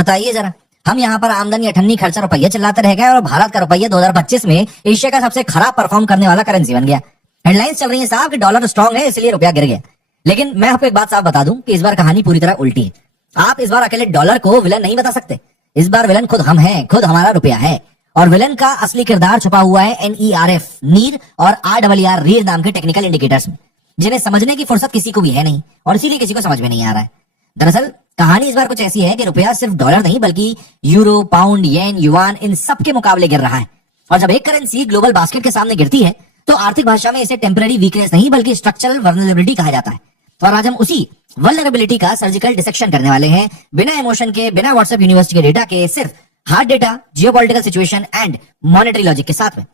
बताइए जरा, हम यहाँ पर आमदनी अठन्नी खर्चा रुपया चलाते रह गए और भारत का रुपया 2025 में एशिया का सबसे खराब परफॉर्म करने वाला करेंसी बन गया। हेडलाइंस चल रही है साहब कि डॉलर स्ट्रांग है इसलिए रुपया गिर गया। लेकिन मैं आपको एक बात साफ बता दूं कि इस बार कहानी पूरी तरह उल्टी है। आप इस बार अकेले डॉलर को विलन नहीं बता सकते। इस बार विलन खुद हम हैं, खुद हमारा रुपया है। और विलन का असली किरदार छुपा हुआ है NERF नीर और RRR रीर नाम के टेक्निकल इंडिकेटर्स में, जिन्हें समझने की फुर्सत किसी को भी है नहीं और इसीलिए किसी को समझ में नहीं आ रहा है। दरअसल कहानी इस बार कुछ ऐसी है कि रुपया सिर्फ डॉलर नहीं बल्कि यूरो, पाउंड, येन, युआन इन सब के मुकाबले गिर रहा है। और जब एक करेंसी ग्लोबल बास्केट के सामने गिरती है तो आर्थिक भाषा में इसे टेम्पररी वीकनेस नहीं बल्कि स्ट्रक्चरल वल्नरेबिलिटी कहा जाता है। और आज हम उसी वल्नरेबिलिटी का सर्जिकल डिसेक्शन करने वाले हैं, बिना इमोशन के, बिना व्हाट्सएप यूनिवर्सिटी के डेटा के, सिर्फ hard data, geopolitical situation and monetary logic के साथ में।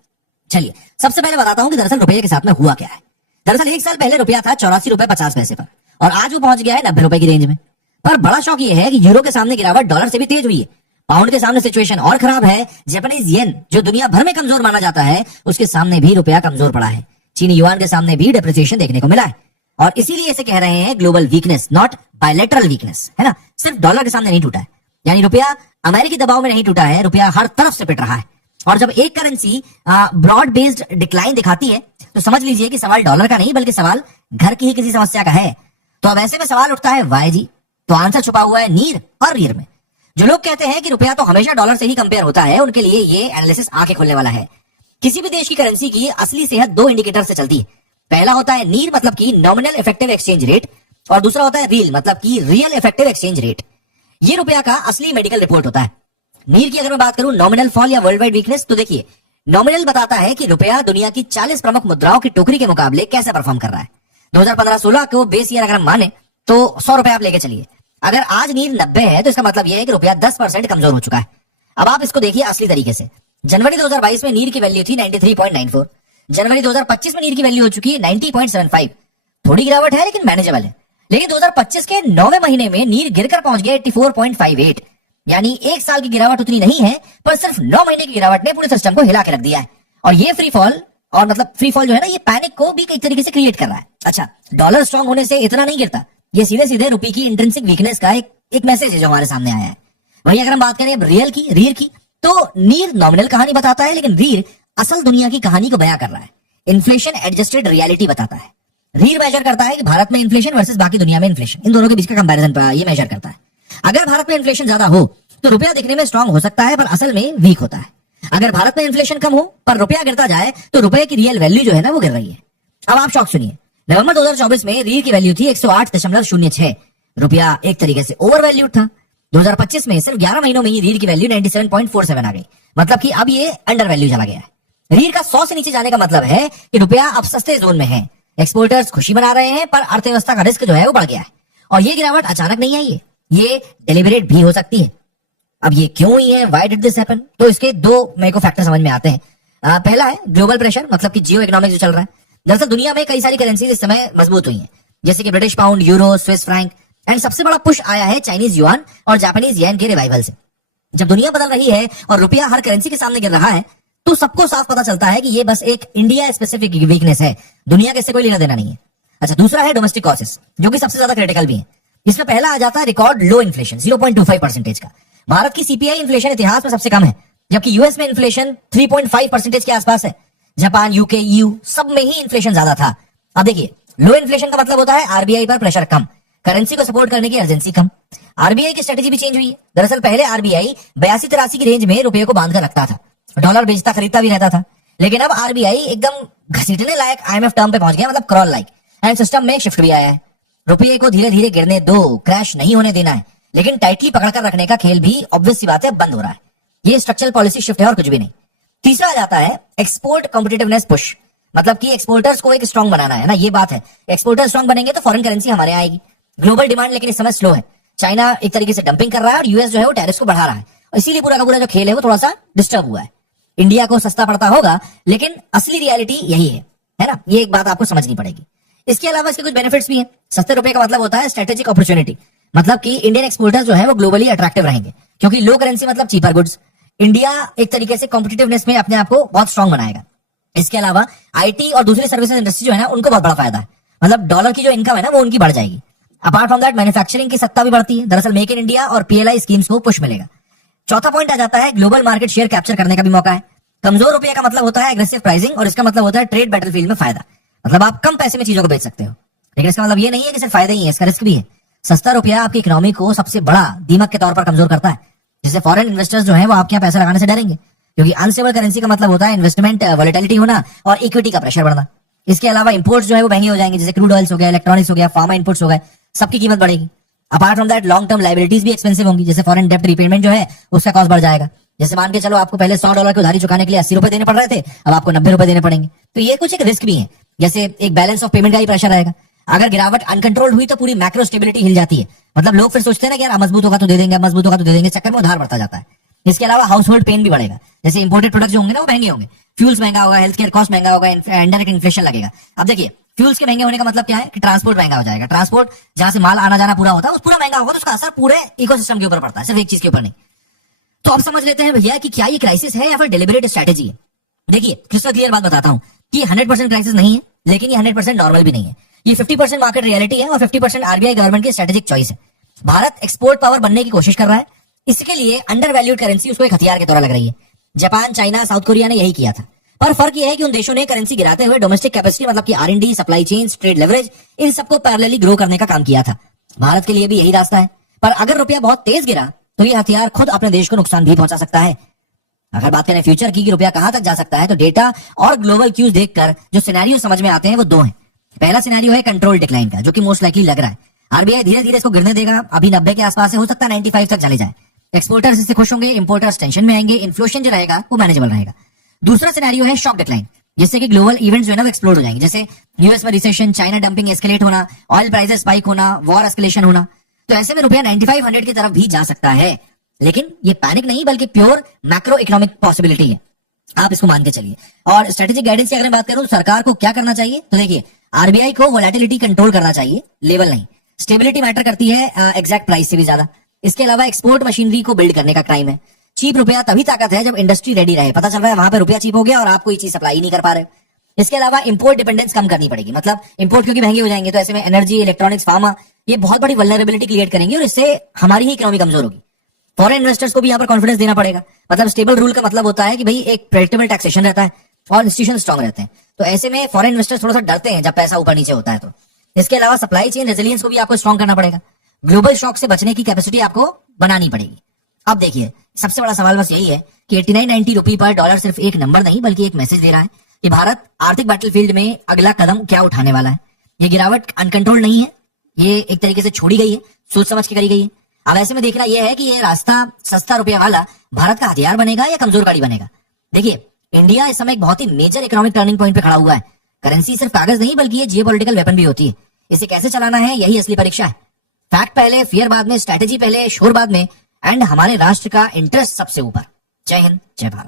चलिए सबसे पहले बताता हूं कि दरअसल रुपये के साथ में हुआ क्या है। दरअसल एक साल पहले रुपया था 84 रुपए 50 पैसे पर और आज वो पहुंच गया है 90 रुपए की रेंज में। पर बड़ा शौक ये है कि यूरो के सामने गिरावट डॉलर से भी तेज हुई है। पाउंड के सामने सिचुएशन और खराब है। जापानीज येन जो दुनिया भर में कमजोर माना जाता है उसके सामने भी रुपया कमजोर पड़ा है। चीनी युआन के सामने भी डिप्रिसिएशन देखने को मिला है। और इसीलिए इसे कह रहे हैं global weakness, not bilateral weakness, है ना। सिर्फ डॉलर के सामने नहीं टूटा है, यानी रुपया अमेरिकी दबाव में नहीं टूटा है, रुपया हर तरफ से पिट रहा है। और जब एक करेंसी ब्रॉड बेस्ड डिक्लाइन दिखाती है तो समझ लीजिए कि सवाल डॉलर का नहीं बल्कि सवाल घर की ही किसी समस्या का है। तो अब ऐसे में सवाल उठता है वाई जी, तो आंसर छुपा हुआ है नीर और रीर में। जो लोग कहते हैं कि रुपया तो हमेशा डॉलर से ही कंपेयर होता है, उनके लिए ये एनालिसिस आंखें खोलने वाला है। किसी भी देश की करेंसी की असली सेहत दो इंडिकेटर से चलती है। पहला होता है नीर मतलब की नॉमिनल इफेक्टिव एक्सचेंज रेट और दूसरा होता है रील मतलब की रियल इफेक्टिव एक्सचेंज रेट। ये रुपया का असली मेडिकल रिपोर्ट होता है। नीर की अगर मैं बात करूं नॉमिनल फॉल या वर्ल्ड वाइड वीकनेस, तो देखिए नॉमिनल बताता है कि रुपया दुनिया की 40 प्रमुख मुद्राओं की टोकरी के मुकाबले कैसे परफॉर्म कर रहा है। 2015-16 को बेस ईयर अगर हम माने तो 100 रुपए आप लेके चलिए। अगर आज नीर 90 है तो इसका मतलब यह है कि रुपया 10% कमजोर हो चुका है। अब आप इसको देखिए असली तरीके से। जनवरी 2022 में नीर की वैल्यू थी 93.94। जनवरी 2025 में नीर की वैल्यू हो चुकी है 90.75। थोड़ी गिरावट है लेकिन मैनेजेबल है। लेकिन 2025 के 9वें महीने में नीर गिरकर पहुंच गया 84.58, यानी एक साल की गिरावट उतनी नहीं है, पर सिर्फ 9 महीने की गिरावट ने पूरे सिस्टम को हिला के रख दिया है। और ये फ्री फॉल, और मतलब फ्री फॉल जो है ना, ये पैनिक को भी कई तरीके से क्रिएट कर रहा है। अच्छा, डॉलर स्ट्रांग होने से इतना नहीं गिरता, ये सीधे सीधे रुपये की इंट्रिंसिक वीकनेस का एक मैसेज है जो हमारे सामने आया है। वहीं अगर हम बात करें अब रियल की, रीर की, तो नीर नॉमिनल कहानी बताता है लेकिन रीर असल दुनिया की कहानी को बयां कर रहा है। इन्फ्लेशन एडजस्टेड रियलिटी बताता है। रीर मेजर करता है कि भारत में इन्फ्लेशन वर्सेस बाकी दुनिया में इन्फ्लेशन, इन दोनों के बीच का कंपैरिजन ये मेजर करता है। अगर भारत में इन्फ्लेशन ज्यादा हो तो रुपया दिखने में स्ट्रांग हो सकता है पर असल में वीक होता है। अगर भारत में इन्फ्लेशन कम हो पर रुपया गिरता जाए तो रुपये की रियल वैल्यू जो है ना वो गिर रही है। अब आप शौक सुनिए, नवंबर 2024 में रीर की वैल्यू थी 108.06। रुपया एक तरीके से ओवर वैल्यूड था। 2025 में सिर्फ 11 महीनों में ही रीर की वैल्यू 97.47 आ गई, मतलब कि अब ये अंडर वैल्यू चला गया है। रीर का 100 से नीचे जाने का मतलब है कि रुपया अब सस्ते जोन में है। एक्सपोर्टर्स खुशी मना रहे हैं पर अर्थव्यवस्था का रिस्क जो है वो बढ़ गया है। और ये गिरावट अचानक नहीं आई है, ये डेलिबरेट भी हो सकती है। अब ये क्यों हुई है, व्हाई डिड दिस हैपन, तो इसके दो मेरे को फैक्टर समझ में आते हैं। पहला है ग्लोबल प्रेशर, मतलब कि जियो इकोनॉमिक्स जो चल रहा है। दरअसल दुनिया में कई सारी करेंसीज इस समय मजबूत हुई हैं, जैसे कि British pound, euro, Swiss franc, and सबसे बड़ा पुश आया है चाइनीज युआन और जापानीज येन के रिवाइवल से। जब दुनिया बदल रही है और रुपया हर करेंसी के सामने गिर रहा है तो सबको साफ पता चलता है कि ये बस एक इंडिया स्पेसिफिक वीकनेस है, दुनिया के इससे कोई लेना देना नहीं है। अच्छा, दूसरा है डोमेस्टिक कॉजेस, जो कि सबसे ज्यादा क्रिटिकल भी है। इसमें पहला आ जाता है रिकॉर्ड लो इन्फ्लेशन 0.25% का। भारत की सीपीआई इन्फ्लेशन इतिहास में सबसे कम है, जबकि यूएस में इन्फ्लेशन 3.5% के आसपास है। जापान, यूके, ईयू सब में ही इन्फ्लेशन ज्यादा था। अब देखिए, लो इन्फ्लेशन का मतलब होता है आरबीआई पर प्रेशर कम, करेंसी को सपोर्ट करने की अर्जेंसी कम। आरबीआई की स्ट्रेटेजी भी चेंज हुई है। दरअसल पहले आरबीआई 82-83 की रेंज में रुपये को बांध कर रखता था, डॉलर बेचता खरीदता भी रहता था। लेकिन अब आरबीआई एकदम घसीटने लायक आईएमएफ टर्म पे पहुंच गया, मतलब क्रॉल लाइक, एंड सिस्टम में शिफ्ट भी आया है। रुपये को धीरे धीरे गिरने दो, क्रैश नहीं होने देना है, लेकिन टाइटली पकड़कर रखने का खेल भी ऑब्वियस सी बात है बंद हो रहा है। ये स्ट्रक्चरल पॉलिसी शिफ्ट है और कुछ भी नहीं। तीसरा आ जाता है एक्सपोर्ट कॉम्पिटिटिवनेस पुश, मतलब कि एक्सपोर्टर्स को एक स्ट्रांग बनाना है ना, ये बात है। एक्सपोर्टर स्ट्रांग बनेंगे तो फॉरेन करेंसी हमारे यहाँ आएगी। ग्लोबल डिमांड लेकिन इस समय स्लो है। चाइना एक तरीके से डंपिंग कर रहा है और यूएस जो है वो टैरिफ को बढ़ा रहा है, इसीलिए पूरा का पूरा जो खेल है वो थोड़ा सा डिस्टर्ब हुआ है। इंडिया को सस्ता पड़ता होगा लेकिन असली रियलिटी यही है ना, ये एक बात आपको समझनी पड़ेगी। इसके अलावा इसके कुछ बेनिफिट्स भी हैं। सस्ते रुपए का मतलब होता है स्ट्रेटेजिक अपॉर्चुनिटी, मतलब कि इंडियन एक्सपोर्टर्स जो है वो ग्लोबली अट्रैक्टिव रहेंगे, क्योंकि लो करेंसी मतलब चीपर गुड्स। इंडिया एक तरीके से कॉम्पिटिटिवनेस में अपने आप को बहुत स्ट्रांग बनाएगा। इसके अलावा आईटी और दूसरी सर्विसेज इंडस्ट्री जो है ना, उनको बहुत बड़ा फायदा है, मतलब डॉलर की जो इनकम है ना वो उनकी बढ़ जाएगी। अपार्ट फ्रॉम दैट मैन्युफैक्चरिंग की सत्ता भी बढ़ती है। दरअसल मेक इन इंडिया और पीएलआई स्कीम्स को पुश मिलेगा। चौथा पॉइंट आ जाता है ग्लोबल मार्केट शेयर कैप्चर करने का भी मौका है। कमजोर रुपये का मतलब होता है एग्रेसिव प्राइसिंग और इसका मतलब होता है ट्रेड बैटलफील्ड में फायदा। मतलब आप कम पैसे में चीजों को बेच सकते हो, लेकिन इसका मतलब ये नहीं है कि सिर्फ फायदा ही है, इसका रिस्क भी है। सस्ता रुपया आपकी इकोनॉमी को सबसे बड़ा दीमक के तौर पर कमजोर करता है, जिससे फॉरेन इन्वेस्टर्स जो है वो आपके यहाँ पैसा लगाने से डरेंगे, क्योंकि अनस्टेबल करेंसी का मतलब होता है इन्वेस्टमेंट वॉलेटिलिटी होना और इक्विटी का प्रेशर बढ़ना। इसके अलावा इंपोर्ट्स जो है वो महंगे हो जाएंगे, जैसे क्रूड ऑयल्स हो गया, इलेक्ट्रॉनिक्स हो गया, फार्मा इनपुट्स हो गए, सबकी कीमत बढ़ेगी। Apart from that long term liabilities भी एक्सपेंसिव होंगी, जैसे फॉरेन डेप्ट रीपेमेंट जो है उसका कॉस्ट बढ़ जाएगा। जैसे मान के चलो आपको पहले $100 की उधारी चुकाने के लिए 80 रुपए देने पड़ रहे थे, अब आपको 90 रुपए देने पड़ेंगे। तो ये कुछ एक रिस्क भी है, जैसे एक बैलेंस ऑफ पेमेंट का ही प्रेशर रहेगा। अगर गिरावट अनकंट्रोल्ड हुई तो पूरी मैक्रो स्टेबिलिटी हिल जाती है। मतलब लोग फिर सोचते हैं ना कि यार मजबूत होगा तो दे देंगे, मजबूत होगा तो दे देंगे, चक्कर में उधार बढ़ता जाता है। इसके अलावा हाउस होल्ड पेन भी बढ़ेगा, जैसे इंपोर्टेड प्रोडक्ट जो होंगे ना वो महंगे होंगे, फ्यूल्स महंगा होगा, हेल्थ केयर कॉस्ट महंगा होगा, इंडायरेक्ट इन्फ्लेशन लगेगा। अब देखिए फ्यूल्स के महंगे होने का मतलब क्या है कि ट्रांसपोर्ट महंगा हो जाएगा। ट्रांसपोर्ट जहां से माल आना जाना पूरा होता है उस पूरा महंगा होगा, तो उसका असर पूरे इकोसिस्टम के ऊपर पड़ता है, सिर्फ एक चीज के ऊपर नहीं। तो अब समझ लेते हैं भैया कि क्या ये क्राइसिस है या फिर डेलिबरेट स्ट्रेटेजी है। देखिए क्रिस्टल क्लियर बात बताता हूं कि 100% क्राइसिस नहीं है, लेकिन ये 100% नॉर्मल भी नहीं है। ये 50% मार्केट रियलिटी है और 50% आरबीआई गवर्नमेंट की स्ट्रेटेजिक चॉइस है। भारत एक्सपोर्ट पावर बनने की कोशिश कर रहा है, इसके लिए अंडर वैल्यूड करेंसी उसको एक हथियार की तरह लग रही है। जापान, चाइना, साउथ कोरिया ने यही किया था, पर फर्क यह है कि उन देशों ने करेंसी गिराते हुए डोमेस्टिक कैपेसिटी मतलब कि R&D, supply chain, trade leverage, इन सबको पैरेलली ग्रो करने का काम किया था। भारत के लिए भी यही रास्ता है, पर अगर रुपया बहुत तेज गिरा तो ये हथियार खुद अपने देश को नुकसान भी पहुंचा सकता है। अगर बात करें फ्यूचर की कि रुपया कहां तक जा सकता है, तो डेटा और ग्लोबल क्यूज देखकर जो सिनेरियो समझ में आते हैं वो दो हैं। पहला सिनेरियो है कंट्रोल डिक्लाइन का, जो कि मोस्ट लाइकली लग रहा है। आरबीआई धीरे धीरे इसको गिरने देगा, अभी 90 के आसपास है, हो सकता है 95 तक चले जाए। एक्सपोर्टर्स इससे खुश होंगे, इंपोर्टर्स टेंशन में आएंगे, इन्फ्लेशन जो रहेगा वो मैनेजेबल रहेगा। दूसरा सिनेरियो है शॉक डिक्लाइन, जिससे कि ग्लोबल इवेंट्स जो है ना वो एक्सप्लोड हो जाएंगे, जैसे यूएस में रिसेशन, चाइना डंपिंग एस्केलेट होना, ऑयल प्राइसेस स्पाइक होना, वॉर एस्केलेशन होना। तो ऐसे में रुपया 9500 की तरफ भी जा सकता है, लेकिन ये पैनिक नहीं बल्कि प्योर मैक्रो इकोनॉमिक पॉसिबिलिटी है, आप इसको मान के चलिए। और स्ट्रेटेजिक गाइडेंस की अगर बात करूं तो सरकार को क्या करना चाहिए, तो देखिए आरबीआई को वोलेटिलिटी कंट्रोल करना चाहिए, लेवल नहीं। स्टेबिलिटी मैटर करती है एग्जैक्ट प्राइस से भी ज्यादा। इसके अलावा एक्सपोर्ट मशीनरी को बिल्ड करने का क्राइम है। चीप रुपया तभी ताकत है जब इंडस्ट्री रेडी रहे, पता चल रहा है वहां पे रुपया चीप हो गया और आप कोई चीज सप्लाई नहीं कर पा रहे। इसके अलावा इंपोर्ट डिपेंडेंस कम करनी पड़ेगी, मतलब इंपोर्ट क्योंकि महंगे हो जाएंगे तो ऐसे में एनर्जी, इलेक्ट्रॉनिक्स, फार्मा ये बहुत बड़ी वल्नरेबिलिटी क्रिएट करेंगे और इससे हमारी ही इकोनॉमी कमजोर होगी। फॉरेन इन्वेस्टर्स को भी यहाँ पर कॉन्फिडेंस देना पड़ेगा। मतलब स्टेबल रूल का मतलब होता है कि भाई एक प्रेडिक्टेबल टैक्सेशन रहता है और इंस्टीट्यूशन स्ट्रांग रहते हैं, तो ऐसे में फॉरेन इन्वेस्टर्स थोड़ा सा डरते हैं जब पैसा ऊपर नीचे होता है। तो इसके अलावा सप्लाई चेन रेजिलियंस को भी आपको स्ट्रांग करना पड़ेगा, ग्लोबल शॉक से बचने की कैपेसिटी आपको बनानी पड़ेगी। अब देखिए सबसे बड़ा सवाल बस यही है कि 89-90 रुपये पर डॉलर सिर्फ एक नंबर नहीं बल्कि एक मैसेज दे रहा है कि भारत आर्थिक बैटलफील्ड में अगला कदम क्या उठाने वाला है। ये गिरावट अनकंट्रोल नहीं है, ये एक तरीके से छोड़ी गई है, सोच समझ के करी गई है। अब ऐसे में देखना यह है कि ये रास्ता सस्ता रुपया वाला भारत का हथियार बनेगा या कमजोर गाड़ी बनेगा। देखिए इंडिया इस समय एक बहुत ही मेजर इकोनॉमिक टर्निंग पॉइंट पे खड़ा हुआ है। करेंसी सिर्फ कागज नहीं बल्कि ये जियोपॉलिटिकल वेपन भी होती है। इसे कैसे चलाना है यही असली परीक्षा है। फैक्ट पहले, फियर बाद में, स्ट्रेटेजी पहले, शोर बाद में, एंड हमारे राष्ट्र का इंटरेस्ट सबसे ऊपर। जय हिंद, जय भारत।